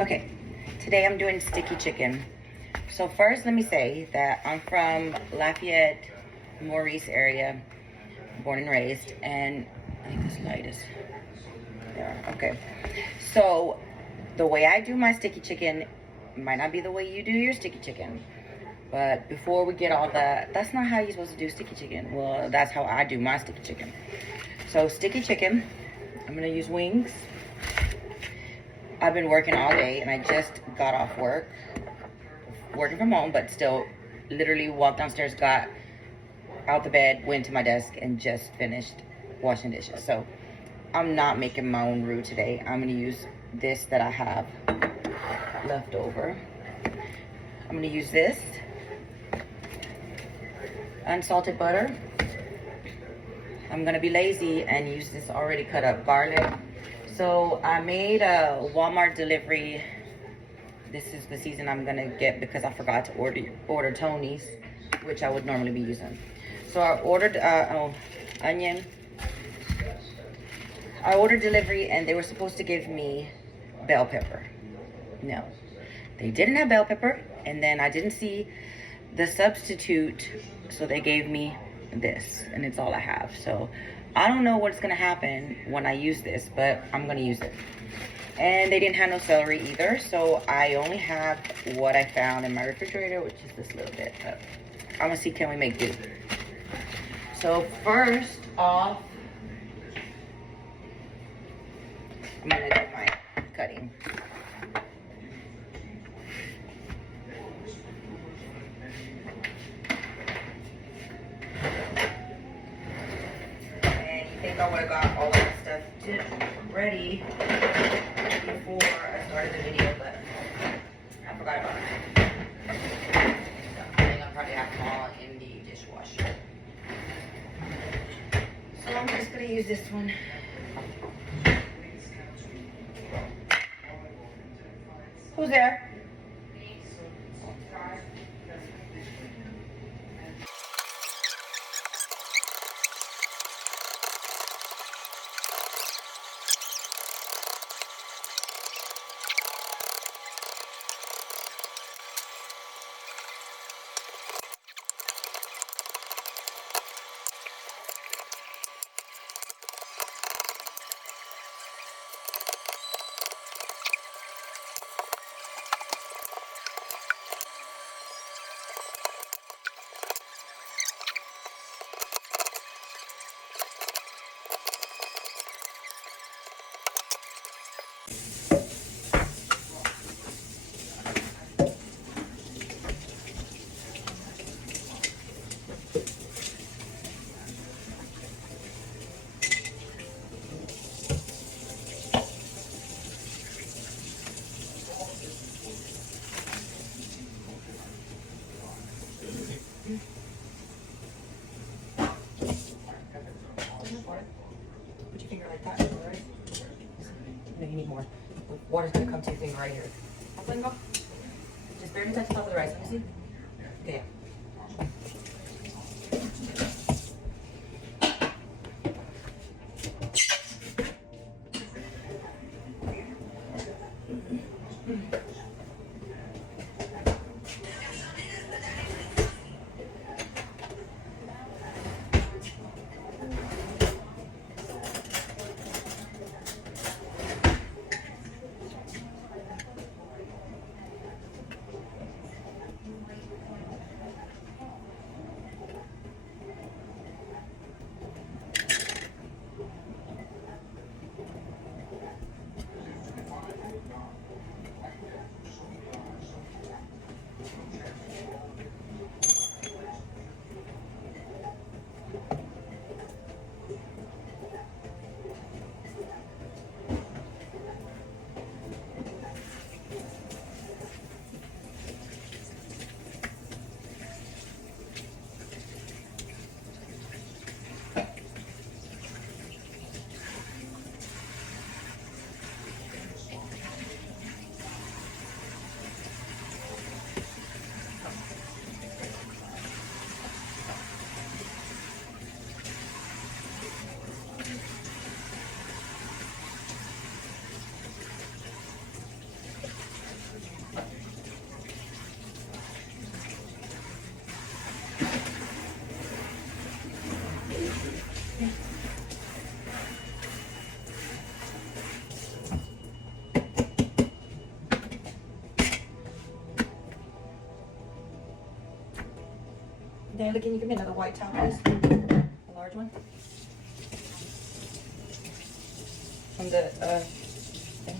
Okay, today I'm doing sticky chicken. So first, let me say that I'm from Lafayette, Maurice area, born and raised, and I think this light is there. Okay, so the way I do my sticky chicken might not be the way you do your sticky chicken. But before we get all that, that's not how you're supposed to do sticky chicken. Well, that's how I do my sticky chicken. So sticky chicken, I'm gonna use wings. I've been working all day and I just got off work. Working from home, but still literally walked downstairs, got out the bed, went to my desk and just finished washing dishes. So I'm not making my own roux today. I'm gonna use this that I have left over. I'm gonna use this unsalted butter. I'm gonna be lazy and use this already cut up garlic. So I made a Walmart delivery. This is the season I'm gonna get because I forgot to order Tony's, which I would normally be using. So I ordered onion. I ordered delivery and they were supposed to give me bell pepper. No, they didn't have bell pepper, and then I didn't see the substitute, so they gave me this, and it's all I have. So I don't know what's gonna happen when I use this, but I'm gonna use it. And they didn't have no celery either, so I only have what I found in my refrigerator, which is this little bit. But I'm gonna see, can we make do? So first off, I'm gonna do my cutting. I would have got all that stuff ready before I started the video, but I forgot about it. I think I'll probably have them all in the dishwasher. So I'm just gonna use this one. Who's there? Put your finger like that, alright? No, you need more. Water's gonna come to your finger right here. Let it go. Just barely touch the top of the rice. Let me see. Okay. Amanda, can you give me another white towel, please? A large one. From the thing.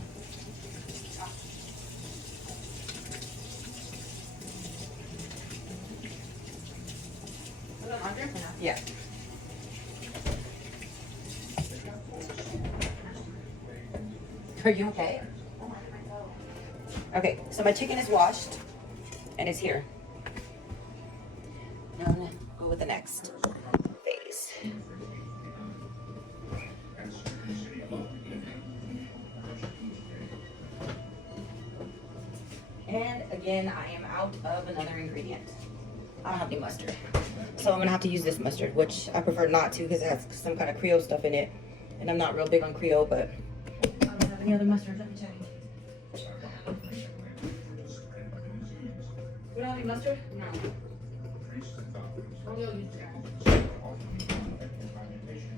Yeah. Are you okay? Okay, so my chicken is washed and it's here. Now I'm gonna go with the next phase. And again, I am out of another ingredient. I don't have any mustard. So I'm gonna have to use this mustard, which I prefer not to because it has some kind of Creole stuff in it. And I'm not real big on Creole, but I don't have any other mustard. Let me check. We don't have any mustard? No.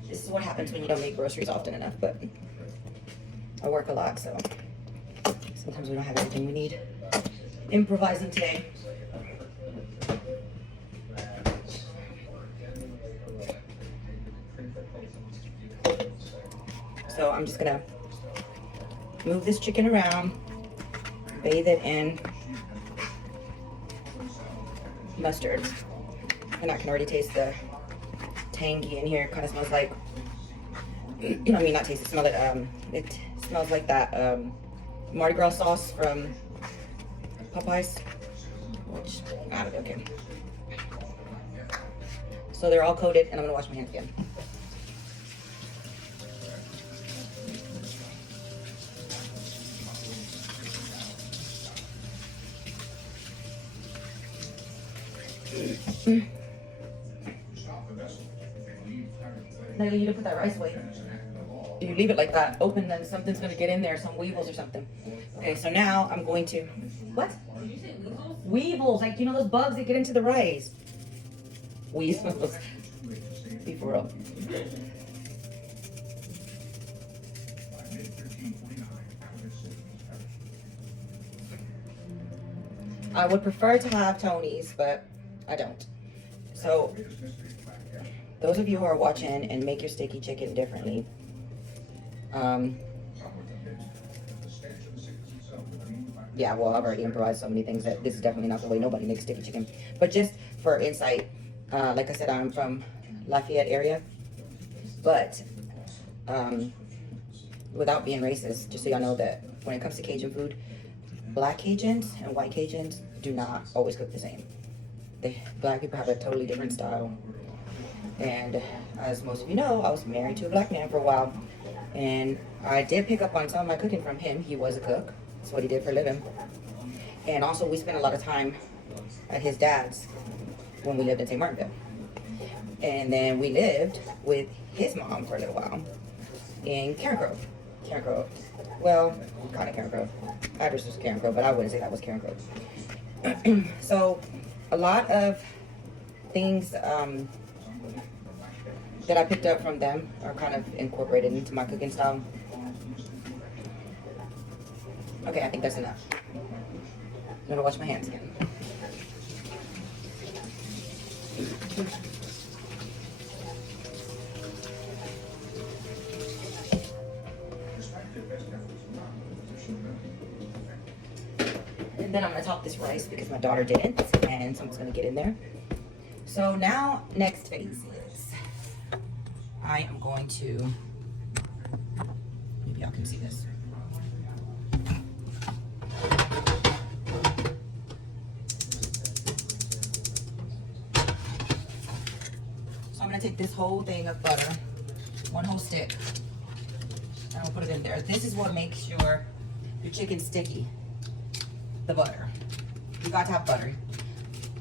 This is what happens when you don't make groceries often enough, but I work a lot, so sometimes we don't have everything we need. Improvising today. So I'm just gonna move this chicken around, bathe it in mustard, and I can already taste the tangy in here. It kind of smells like, I mean not taste it, smell it. It smells like that Mardi Gras sauce from Popeyes, which I don't know, okay. So they're all coated, and I'm gonna wash my hands again. Now you need to put that rice away. If you leave it like that open, then something's gonna get in there, some weevils or something. Okay, so now I'm going to, what? Did you say weevils? Weevils, like, you know those bugs that get into the rice? Weevils. Be for real. I would prefer to have Tony's, but I don't. So, those of you who are watching and make your sticky chicken differently, yeah, well, I've already improvised so many things that this is definitely not the way nobody makes sticky chicken. But just for insight, like I said, I'm from Lafayette area, but without being racist, just so y'all know that when it comes to Cajun food, Black Cajuns and white Cajuns do not always cook the same. Black people have a totally different style. And as most of you know, I was married to a black man for a while. And I did pick up on some of my cooking from him. He was a cook. That's what he did for a living. And also we spent a lot of time at his dad's when we lived in St. Martinville. And then we lived with his mom for a little while in Karen Grove. Karen Grove. Well, kind of Karen Grove. Address was Karen Grove, but I wouldn't say that was Karen Grove. So a lot of things that I picked up from them are kind of incorporated into my cooking style. Okay, I think that's enough. I'm gonna wash my hands again. And then I'm gonna top this rice because my daughter didn't, and someone's gonna get in there. So now, next phase is I am going to, maybe y'all can see this. So I'm gonna take this whole thing of butter, one whole stick, and I'll put it in there. This is what makes your chicken sticky, the butter. You got to have butter.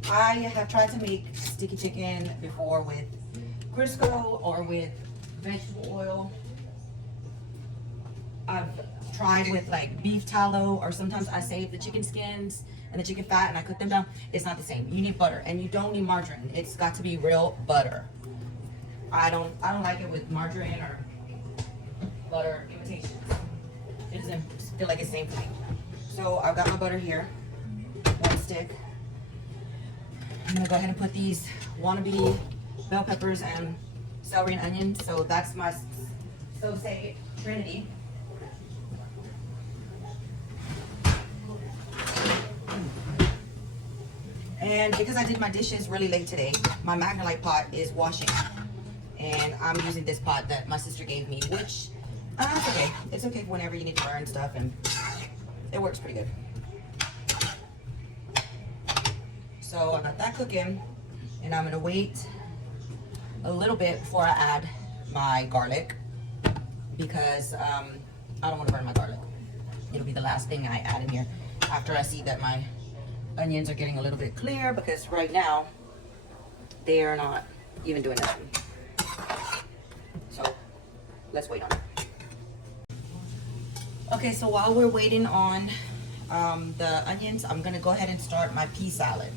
I have tried to make sticky chicken before with Crisco or with vegetable oil. I've tried with like beef tallow, or sometimes I save the chicken skins and the chicken fat and I cook them down. It's not the same. You need butter, and you don't need margarine. It's got to be real butter. I don't like it with margarine or butter imitations. It doesn't feel like it's the same for me. So I've got my butter here, one stick. I'm gonna go ahead and put these wannabe bell peppers and celery and onions. So that's my so-say Trinity. And because I did my dishes really late today, my Magnalite pot is washing. And I'm using this pot that my sister gave me, which, it's okay. It's okay whenever you need to learn stuff, and it works pretty good. So I got that cooking, and I'm gonna wait a little bit before I add my garlic, because I don't wanna burn my garlic. It'll be the last thing I add in here after I see that my onions are getting a little bit clear, because right now they are not even doing nothing. So let's wait on it. Okay, so while we're waiting on the onions, I'm gonna go ahead and start my pea salad.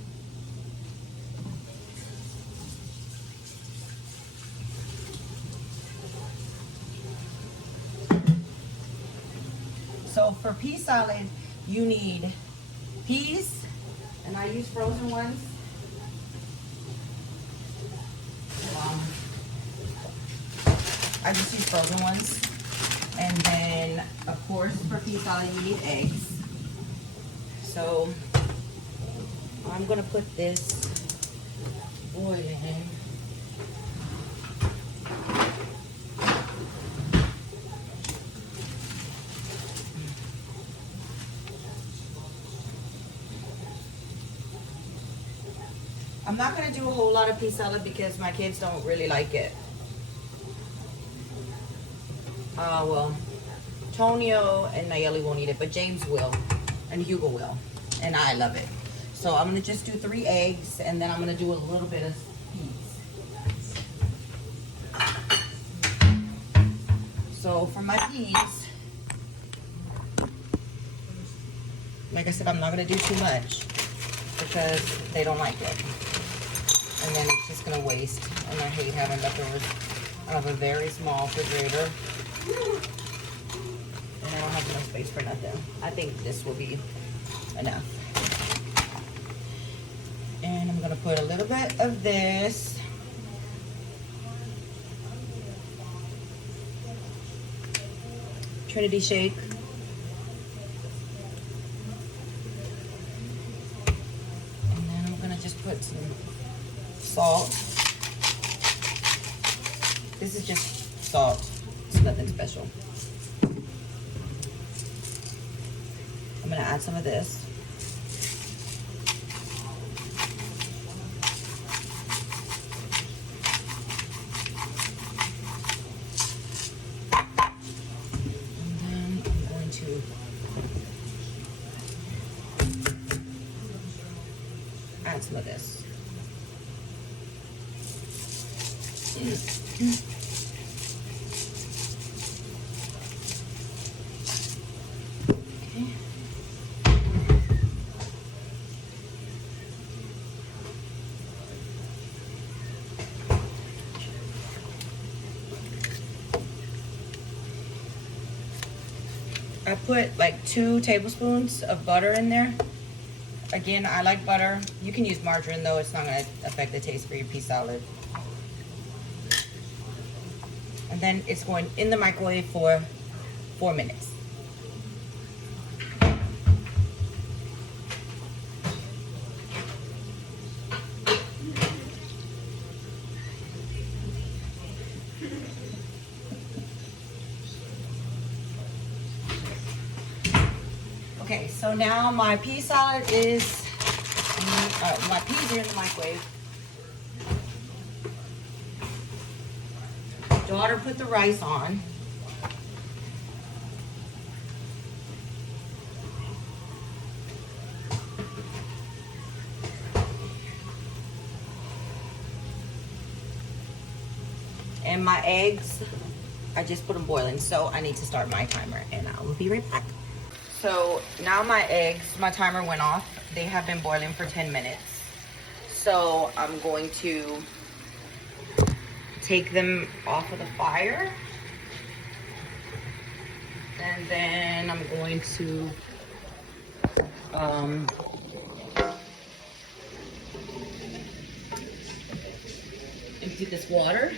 So for pea salad, you need peas, and I use frozen ones. I just use frozen ones. And then, of course, for pea salad, you need eggs. So I'm gonna put this boiling. I'm not gonna do a whole lot of pea salad because my kids don't really like it. Well, Tonio and Nayeli won't eat it, but James will, and Hugo will, and I love it. So I'm gonna just do 3 eggs, and then I'm gonna do a little bit of peas. So for my peas, like I said, I'm not gonna do too much because they don't like it. And then it's just gonna waste, and I hate having leftovers. I have a very small refrigerator, and I don't have enough space for nothing. I think this will be enough. And I'm gonna put a little bit of this. Trinity shake. And then I'm gonna just put some salt. This is just salt. It's nothing special. I'm gonna add some of this. And then I'm going to add some of this. I put like 2 tablespoons of butter in there. Again, I like butter. You can use margarine though, it's not gonna affect the taste for your pea salad. And then it's going in the microwave for 4 minutes. Okay, so now my pea salad is, my peas are in the microwave. Daughter put the rice on. And my eggs, I just put them boiling, so I need to start my timer, and I will be right back. So now my eggs, my timer went off. They have been boiling for 10 minutes. So I'm going to take them off of the fire. And then I'm going to into this water.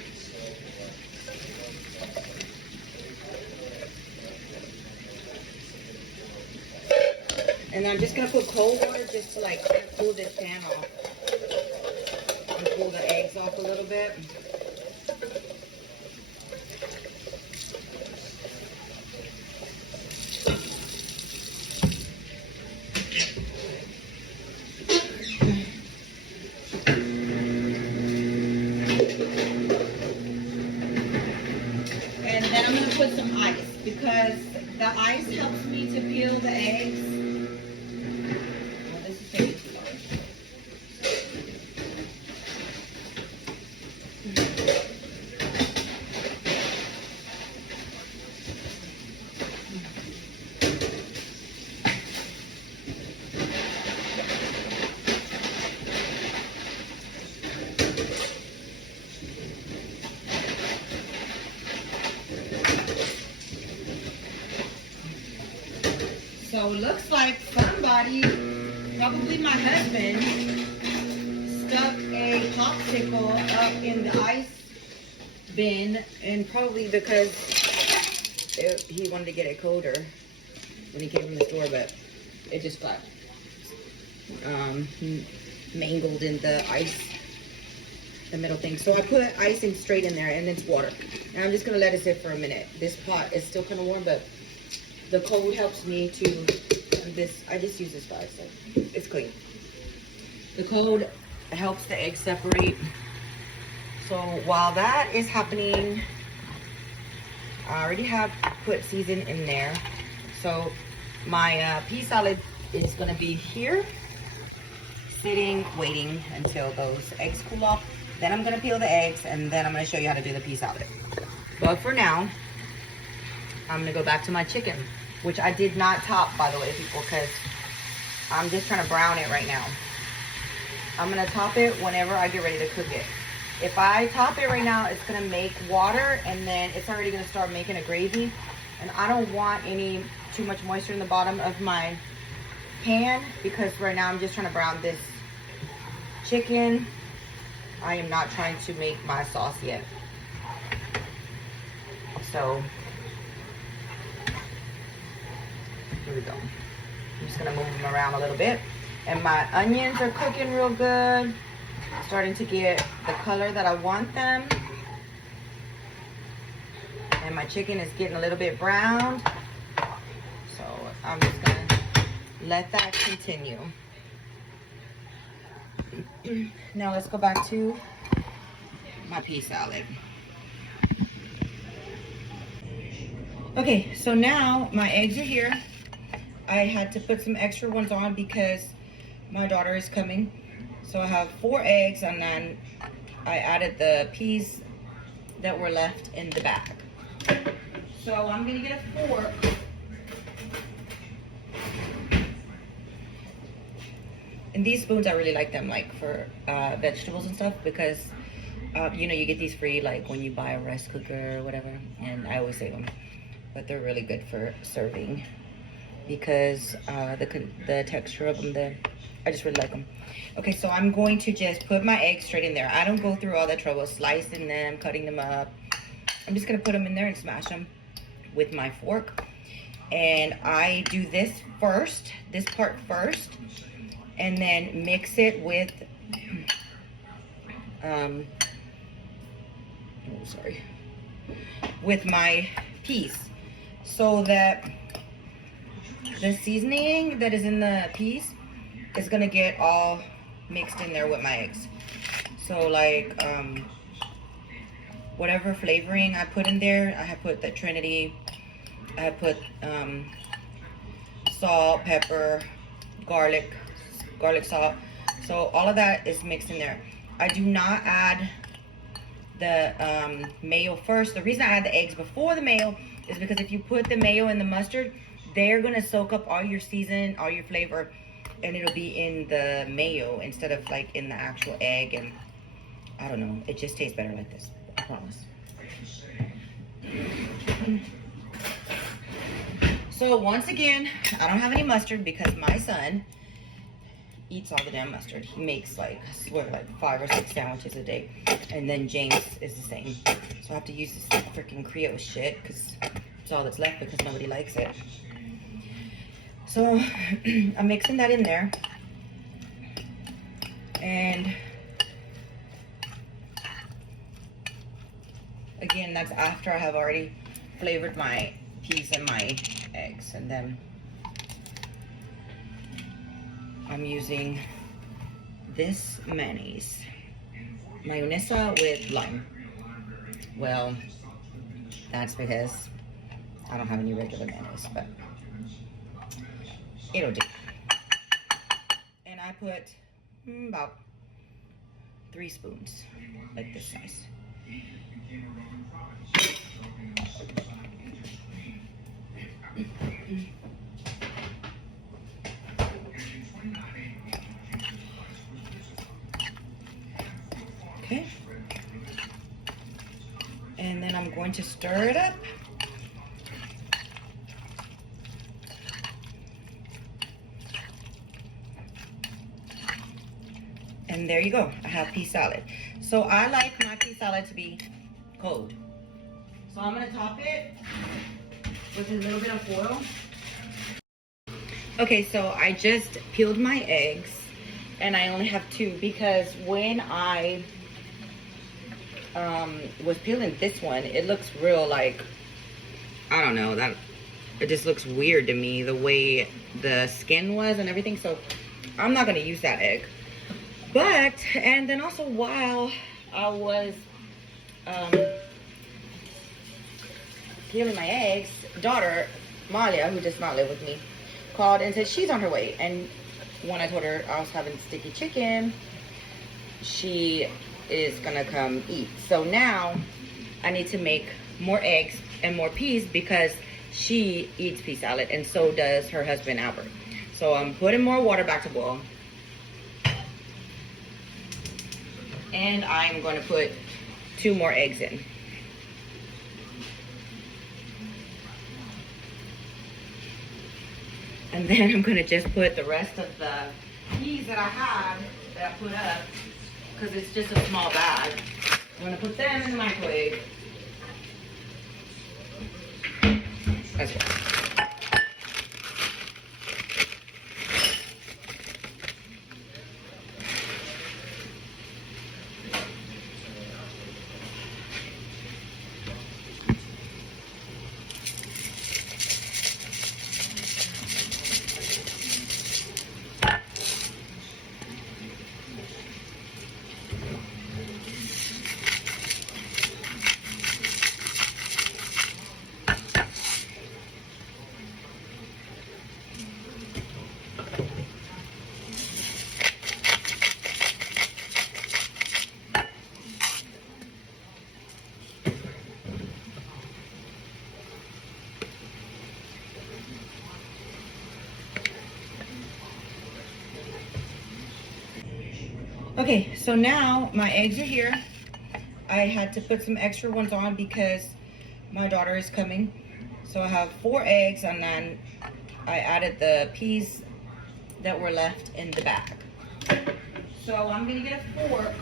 And I'm just gonna put cold water just to like cool this pan off and cool the eggs off a little bit. And then I'm gonna put some ice because the ice helps me to peel the eggs. This is taking too long. So it looks like somebody, probably my husband, stuck a popsicle up in the ice bin, and probably because he wanted to get it colder when he came from the store, but it just got mangled in the ice, the middle thing. So I put icing straight in there, and it's water. And I'm just gonna let it sit for a minute. This pot is still kind of warm, but the cold helps me to, I just use this guys, so it's clean. The cold helps the eggs separate. So while that is happening, I already have put season in there. So my pea salad is gonna be here, sitting, waiting until those eggs cool off. Then I'm gonna peel the eggs, and then I'm gonna show you how to do the pea salad. But for now, I'm gonna go back to my chicken, which I did not top, by the way, people, because I'm just trying to brown it right now. I'm gonna top it whenever I get ready to cook it. If I top it right now, it's gonna make water, and then it's already gonna start making a gravy. And I don't want too much moisture in the bottom of my pan, because right now I'm just trying to brown this chicken. I am not trying to make my sauce yet. So here we go. I'm just gonna move them around a little bit. And my onions are cooking real good. Starting to get the color that I want them. And my chicken is getting a little bit browned. So I'm just gonna let that continue. Now let's go back to my pea salad. Okay, so now my eggs are here. I had to put some extra ones on because my daughter is coming. So I have 4 eggs, and then I added the peas that were left in the bag. So I'm gonna get a fork. And these spoons, I really like them, like for vegetables and stuff, because you know, you get these free like when you buy a rice cooker or whatever, and I always save them. But they're really good for serving because the texture of them, I just really like them. Okay, so I'm going to just put my eggs straight in there. I don't go through all that trouble slicing them, cutting them up. I'm just gonna put them in there and smash them with my fork. And I do this part first, and then mix it with, with my peas, so that the seasoning that is in the peas is gonna get all mixed in there with my eggs. So like whatever flavoring I put in there, I have put the Trinity, I have put salt, pepper, garlic salt. So all of that is mixed in there. I do not add the mayo first. The reason I add the eggs before the mayo is because if you put the mayo and the mustard, they're gonna soak up all your season, all your flavor, and it'll be in the mayo instead of like in the actual egg. And I don't know, it just tastes better like this, I promise. So once again, I don't have any mustard because my son eats all the damn mustard. He makes like, I swear, like 5 or 6 sandwiches a day. And then James is the same. So I have to use this freaking Creole shit because it's all that's left because nobody likes it. So I'm mixing that in there. And again, that's after I have already flavored my peas and my eggs. And then I'm using this mayonnaise with lime. Well, that's because I don't have any regular mayonnaise, but it'll do. And I put about 3 spoons, like this size. Okay. And then I'm going to stir it up. And there you go. I have pea salad. So I like my pea salad to be cold. So I'm going to top it with a little bit of foil. Okay, so I just peeled my eggs. And I only have 2 because when I was peeling this one, it looks real like, I don't know, that it just looks weird to me the way the skin was and everything. So I'm not going to use that egg. But, and then also while I was peeling my eggs, daughter, Malia, who does not live with me, called and said she's on her way. And when I told her I was having sticky chicken, she is gonna come eat. So now I need to make more eggs and more peas because she eats pea salad and so does her husband Albert. So I'm putting more water back to boil. And I'm going to put 2 more eggs in. And then I'm going to just put the rest of the peas that I have that I put up, because it's just a small bag. I'm going to put them in the microwave as well. Okay, so now my eggs are here. I had to put some extra ones on because my daughter is coming. So I have 4 eggs and then I added the peas that were left in the bag. So I'm gonna get a fork.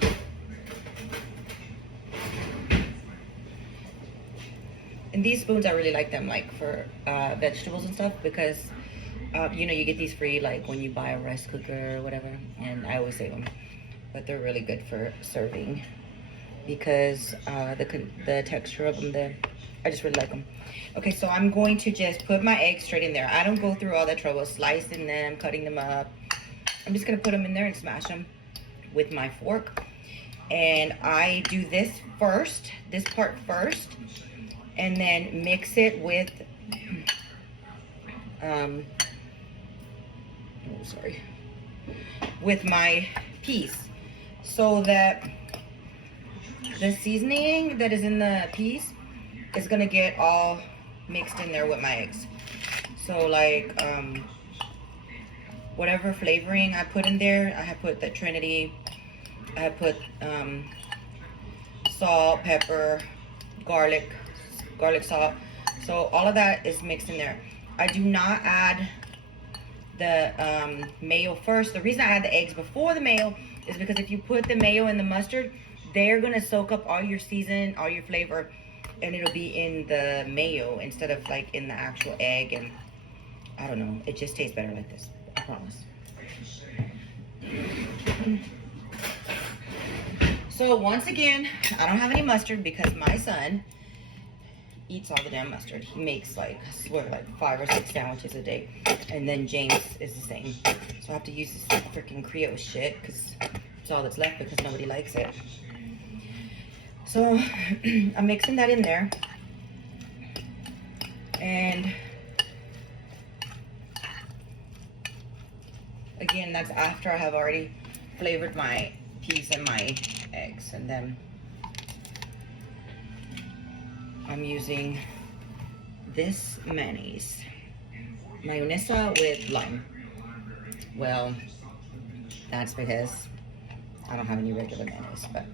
And these spoons, I really like them like for vegetables and stuff because you know, you get these free like when you buy a rice cooker or whatever, and I always save them. But they're really good for serving because the texture of them, I just really like them. Okay, so I'm going to just put my eggs straight in there. I don't go through all that trouble slicing them, cutting them up. I'm just gonna put them in there and smash them with my fork. And I do this part first, and then mix it with, with my peas, so that the seasoning that is in the peas is gonna get all mixed in there with my eggs. So like whatever flavoring I put in there, I have put the Trinity, I have put salt, pepper, garlic salt. So all of that is mixed in there. I do not add the mayo first. The reason I add the eggs before the mayo is because if you put the mayo and the mustard, they're gonna soak up all your season, all your flavor, and it'll be in the mayo instead of like in the actual egg. And I don't know, it just tastes better like this, I promise. So once again, I don't have any mustard because my son eats all the damn mustard. He makes like, I swear, like 5 or 6 sandwiches a day. And then James is the same. So I have to use this freaking Creole shit because it's all that's left because nobody likes it. So I'm mixing that in there. And again, that's after I have already flavored my peas and my eggs. And then I'm using this mayonnaise with lime. Well, that's because I don't have any regular mayonnaise, but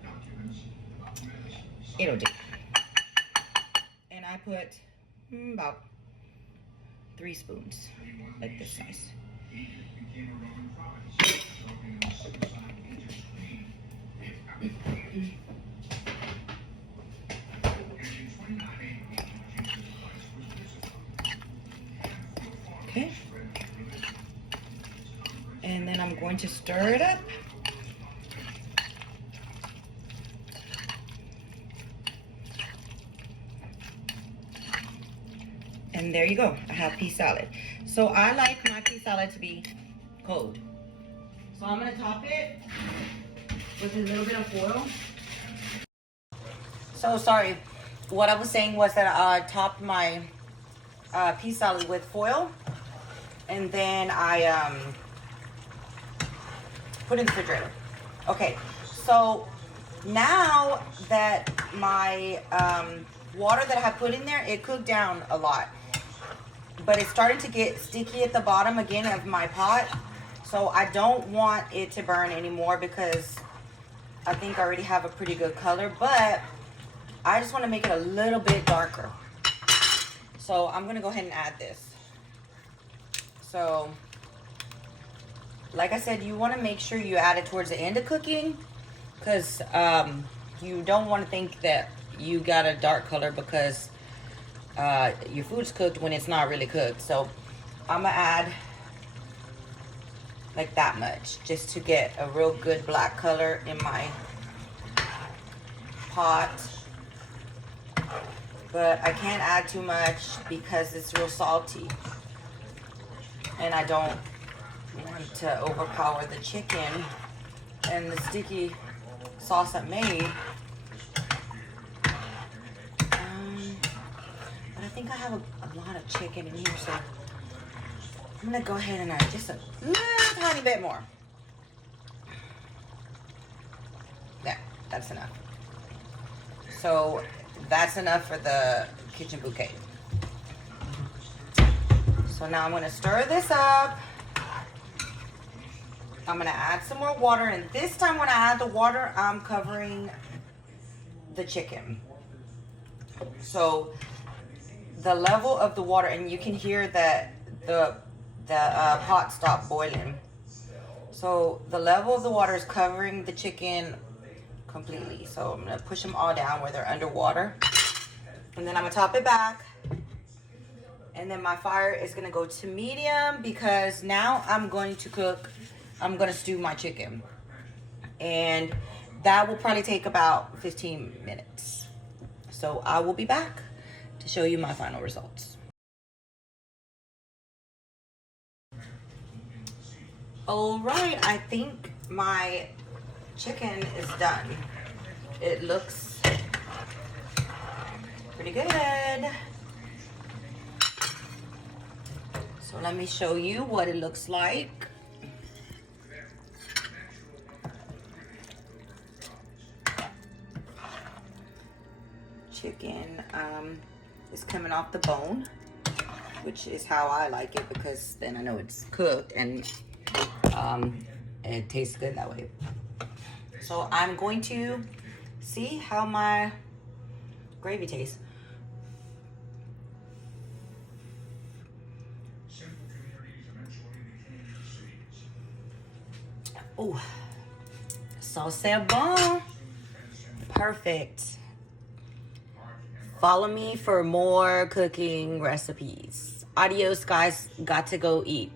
it'll do. And I put about 3 spoons, like this size. Okay. And then I'm going to stir it up. And there you go. I have pea salad. So I like my pea salad to be cold. So I'm gonna top it with a little bit of foil. So sorry, what I was saying was that I topped my pea salad with foil, and then I put it in the refrigerator. Okay, so now that my water that I have put in there, it cooked down a lot, but it's starting to get sticky at the bottom again of my pot. So I don't want it to burn anymore because I think I already have a pretty good color, but I just want to make it a little bit darker. So I'm gonna go ahead and add this. So like I said, you want to make sure you add it towards the end of cooking, because you don't want to think that you got a dark color because your food's cooked when it's not really cooked. So I'm gonna add like that much just to get a real good black color in my pot. But I can't add too much because it's real salty, and I don't want to overpower the chicken and the sticky sauce I made. But I think I have a lot of chicken in here, so I'm gonna go ahead and add just a little tiny bit more. There, that's enough. So that's enough for the kitchen bouquet. So now I'm gonna stir this up. I'm gonna add some more water, and this time when I add the water, I'm covering the chicken. So the level of the water, and you can hear that the pot stopped boiling. So the level of the water is covering the chicken completely. So I'm gonna push them all down where they're underwater, and then I'm gonna top it back. And then my fire is gonna go to medium because now I'm going to stew my chicken, and that will probably take about 15 minutes. So I will be back to show you my final results. All right, I think my chicken is done. It looks pretty good. So let me show you what it looks like. Chicken is coming off the bone, which is how I like it because then I know it's cooked and it tastes good that way. So I'm going to see how my gravy tastes. Oh, so c'est bon. Perfect. Follow me for more cooking recipes. Adios, guys. Got to go eat.